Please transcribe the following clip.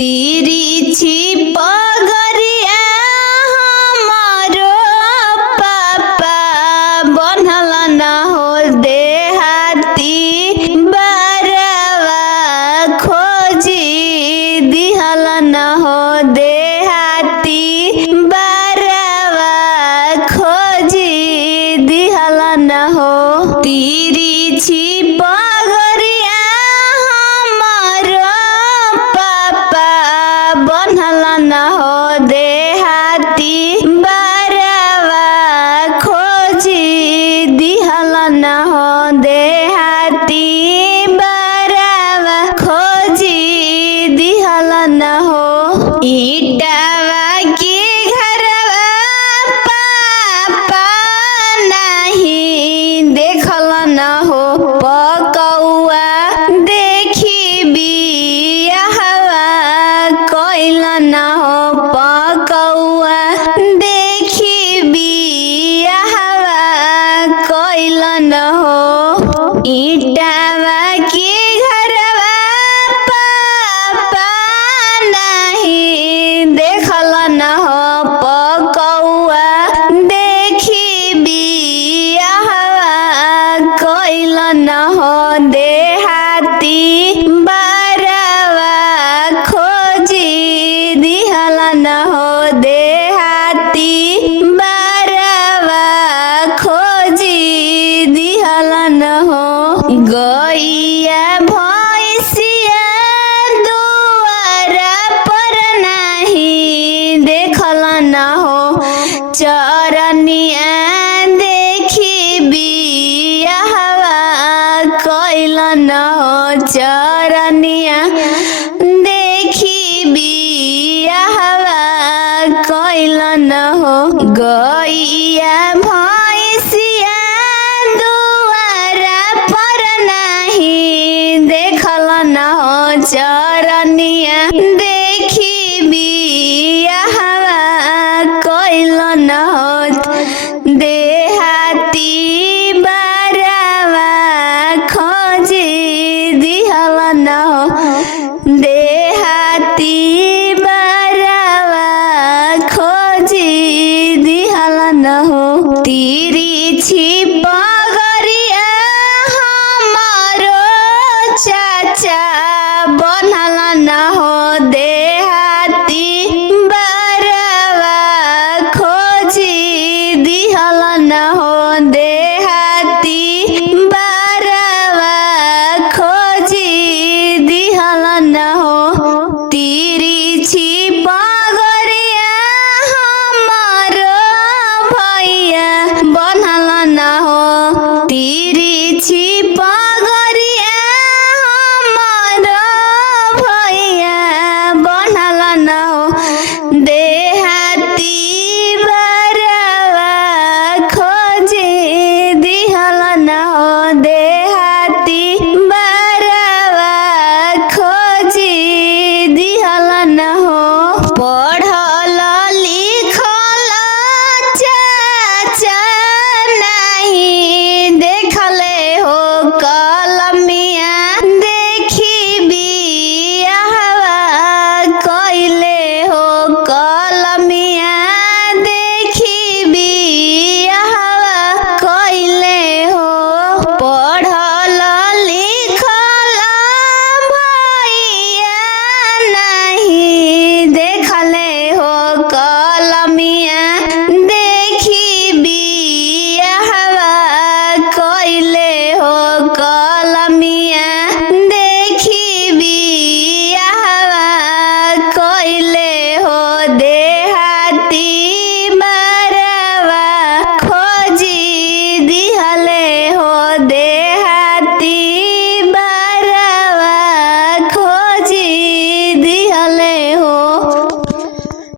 तिरछी पगरिया हमारो पापा बनल न हो देहाती बरवा खोजी दिहल न हो देहाती बरवा खोजी दिहल न हो तिरछी पगरिया हमारो पापा बनल न हो देहाती बरवा खोजी दिहल न हो देहाती बरवा खोजी दिहल न हो ईटावा के घरवा पापा नहीं देखल न हो पकौआ देखी बियाहवा कइल न हो पकौआ देखी बियाहवा कइल न हो ईटावा के घरवा पापा नहीं देखल न हो पकौआ देखी बियाहवा कइल न हो देहाती बरवा खोजी दिहल न हो देहाती बरवा खोजी दिहल न हो गैया भैंसिया दुआरा पर नहीं देखल न हो चरनिया देखी बियाहवा कइल न हो चरनिया देखी बियाहवा कइल न हो गैया भैंसिया दुआरा पर नहीं देखल न हो चरनिया देखी बियाहवा कइल न हो देहाती बरवा खोजी दिहल न हो देहाती बरवा खोजी दिहल न हो तिरछी पगरिया हमारो चाचा बनल न हो देहाती बरवा खोजी दिहल न हो देहाती बरवा खोजी दिहल न हो